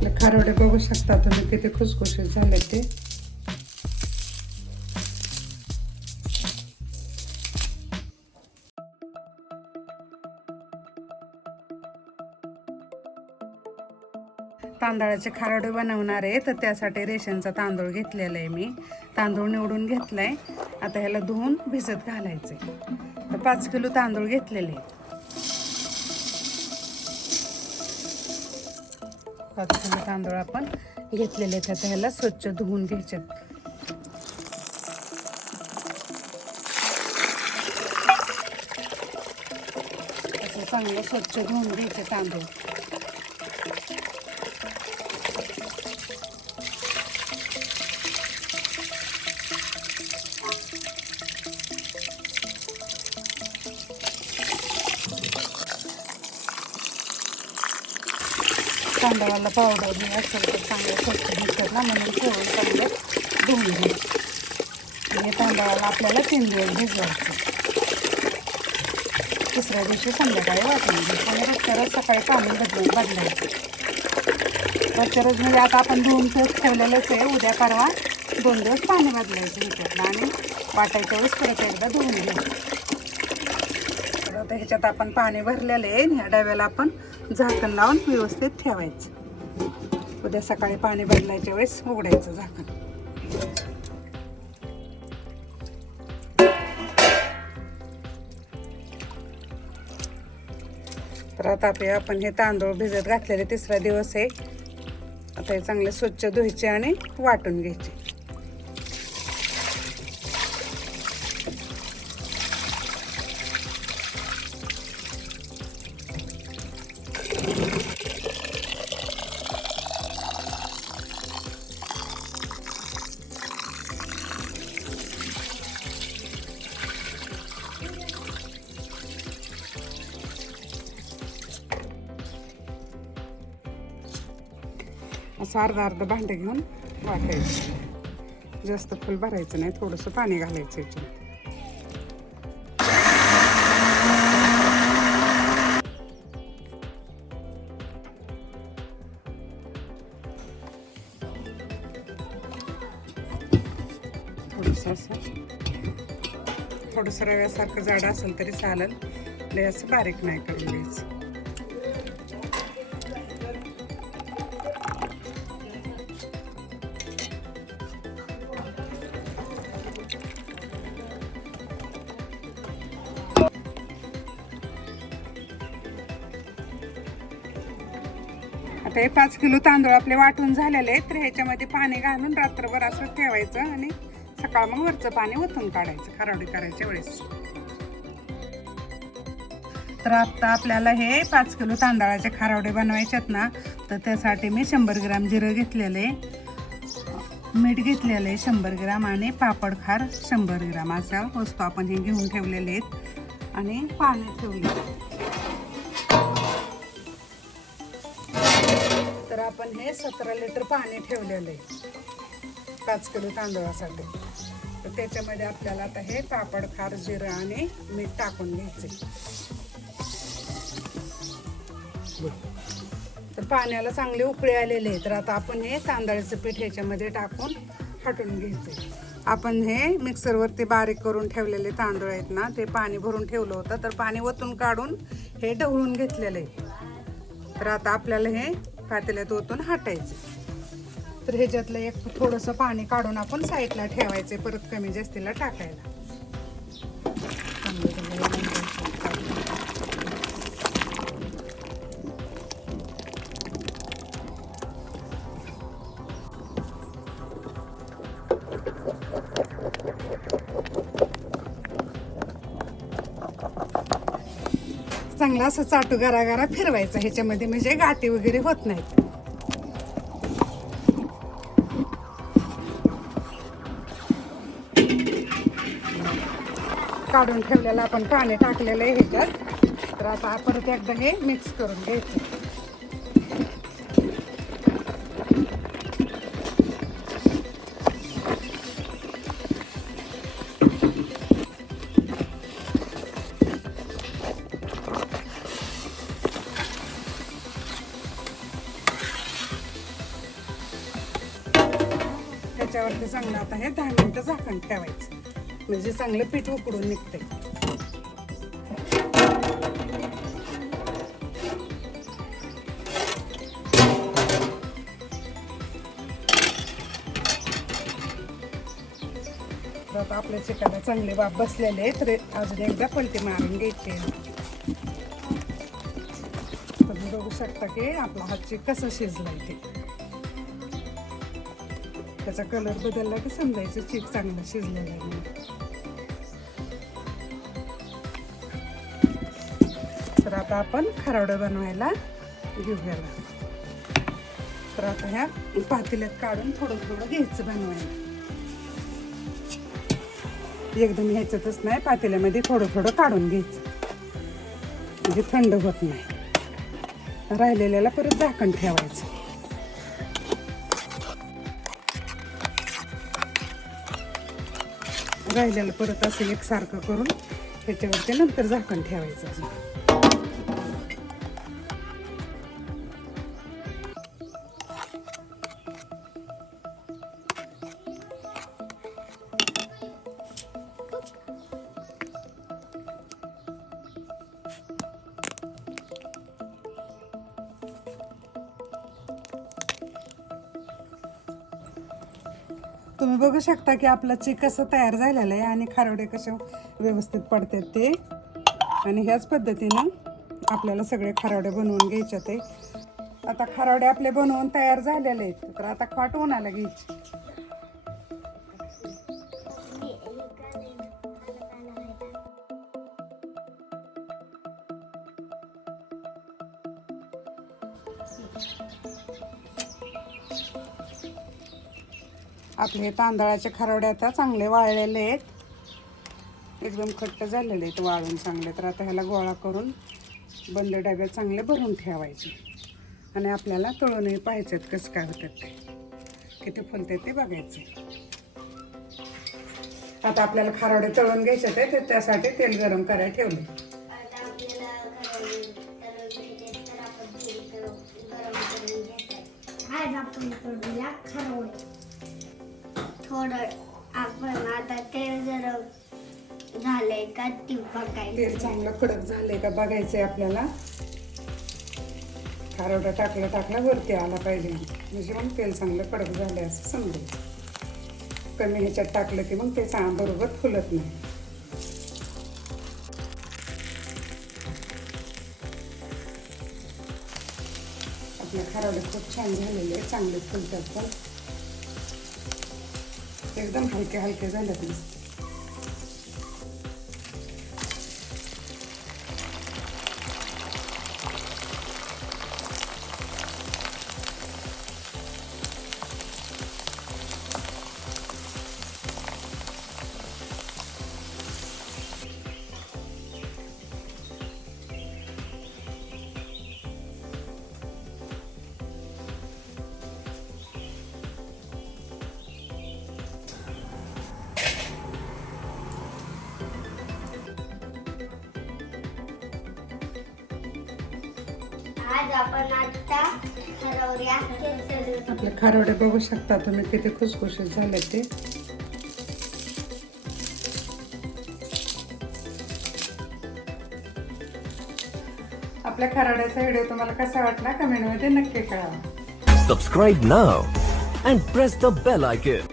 आपले खारवडे बघू शकता तुम्ही किती खुसखुशीत झाले ते. तांदळाचे खारवडे बनवणार आहे तर त्यासाठी रेशनचा तांदूळ घेतलेला आहे मी. तांदूळ निवडून घेतलाय. आता ह्याला धुवून भिजत घालायचे. तर 5 किलो तांदूळ घेतलेले. 5 किलो तांदूळ आपण घेतलेले आहेत. आता ह्याला स्वच्छ धुवून घ्यायचे. असं चांगलं स्वच्छ धुवून घ्यायचे तांदूळ. तांदळाला पावडर मी असेल तर चांगलं स्वच्छ घेतलं ना, म्हणून ठेवून चांगलं धुवून घ्यायचं. आणि तांदळाला आपल्याला 3 दिवस भिजवायचं. तिसऱ्या दिवशी संध्याकाळी वाटून घ्यायचं आणि रोजच्या रोज सकाळी पाणी बदलायचं. रोजच्या रोज म्हणजे आता आपण धुवून ठेवलेलंच आहे. उद्या परवा 2 दिवस पाणी बदलायचं ह्याच्यातलं आणि वाटायच्या वेळेस परत एकदा धुवून घ्यायचं. आता ह्याच्यात आपण पाणी भरलेलं आहे. ह्या डब्याला आपण झाकण लावून व्यवस्थित ठेवायचं. उद्या सकाळी पाणी बदलायच्या वेळेस उघडायचं झाकण. तर आता आपण हे तांदूळ भिजत घातलेले 3रा दिवस आहे. आता हे चांगले स्वच्छ धुवायचे आणि वाटून घ्यायचे. असं अर्धा भांडे घेऊन वाटायचं. जास्त फुल भरायचं नाही, थोडंसं पाणी घालायचं याच्यात. थोडंसं रव्यासारखं जाड असेल तरी चालेल. लय असं बारीक नाही करून घ्यायचं. आता हे 5 किलो तांदूळ आपले वाटून झालेले आहेत. तर ह्याच्यामध्ये पाणी घालून रात्रभर असं ठेवायचं आणि सकाळ मग वरचं पाणी ओतून काढायचं खारवडी करायच्या वेळेस. तर आता आपल्याला हे 5 किलो तांदळाचे खारवडे बनवायचे ना, तर त्यासाठी मी 100 ग्रॅम जिरं घेतलेले, मीठ घेतलेलं आहे 100 ग्रॅम आणि पापड खार 100 ग्रॅम अशा वस्तू आपण हे घेऊन ठेवलेले आहेत. आणि पाणी ठेवले. तर आपण हे 17 लिटर पाणी ठेवलेलं आहे 5 किलो तांदळासाठी. तर त्याच्यामध्ये आपल्याला आता हे पापड खार जिरं आणि मीठ टाकून घ्यायचे. तर पाण्याला चांगले उकळी आलेले आहे. तर आता आपण हे तांदळाचं पीठ ह्याच्यामध्ये टाकून हटून घ्यायचे. आपण हे मिक्सरवरती बारीक करून ठेवलेले तांदूळ आहेत ना, ते पाणी भरून ठेवलं होतं. तर पाणी ओतून काढून हे ढवळून घेतलेलं आहे. तर आता आपल्याला हे पातेल्यात ओतून हटायचं. तर ह्याच्यातलं एक थोडंसं पाणी काढून आपण साईडला ठेवायचे, परत कमी जास्तीला टाकायला. चांगलं असं चाटू गरागरा फिरवायचं ह्याच्यामध्ये, म्हणजे गाठी वगैरे होत नाहीत. काढून ठेवलेलं आपण पाणी टाकलेलं आहे ह्याच्यात. तर आता परत एकदा हे मिक्स करून घ्यायचं. ह्याच्यावरती चांगलं आता हे 10 मिनिटं झाकण ठेवायचं, म्हणजे चांगलं पीठ उकडून निघते. आता आपल्या चिकनला चांगले वाफ बसलेले आहेत, तर अजून एकदा पलटी मारून घ्यायची. तुम्ही बघू शकता की आपला हा चिक कसं शिजलाय ते. त्याचा कलर बदलला की समजायचं चिक चांगलं शिजलेलं आहे. तर आता आपण खारवडं बनवायला घेऊया. तर आता ह्या पातेल्यात काढून थोडं थोडं घ्यायचं बनवायला. एकदम ह्याच्यातच नाही, पातेल्यामध्ये थोडं थोडं काढून घ्यायचं, म्हणजे थंड होत नाही. राहिलेल्याला परत झाकण ठेवायचं. राहिलेलं परत असं एकसारखं करून ह्याच्यावरती नंतर झाकण ठेवायचं अजून. तुम्ही बघू शकता की आपलं चिक कसं तयार झालेलं आहे आणि खारवडे कसे व्यवस्थित पडतात ते. आणि ह्याच पद्धतीनं आपल्याला सगळे खारवडे बनवून घ्यायचे ते. आता खारवडे आपले बनवून तयार झालेले आहेत, तर आता खाट उन्हाला घ्यायची. आपले तांदळाचे खारवडे आता चांगले वाळलेले आहेत, एकदम घट्ट झालेले आहेत वाळून चांगले. तर आता ह्याला गोळा करून बंद डब्यात चांगले भरून ठेवायचे. आणि आपल्याला तळूनही पाहायचेत कसं काय होतात ते, किती फुलतात ते बघायचे. आता आपल्याला खारवडे तळून घ्यायचे ते, तर त्यासाठी तेल गरम करायला ठेवले. थोडं आपण आता तेल गरम झालंय का ती बघायचं. तेल चांगलं कडक झालंय का बघायचंय आपल्याला. खारवडा टाकला वरती आला पाहिजे, म्हणजे मग तेल चांगलं कडक झालंय असं समजायचं. कमी ह्याच्यात टाकलं की मग ते बरोबर फुलत नाही. आपल्या खारवडे खूप छान झालेले आहे, चांगले फुलतात पण. एकदम हलके हलके झालेत मस्त. आज आपण आता खारवड्या आपले खारवडे बघू शकता तुम्ही किती खुसखुशीत झाले ते. आपल्या खारवड्याचा व्हिडिओ तुम्हाला कसा वाटला कमेंट मध्ये नक्की कळवा. Subscribe now and press the bell icon.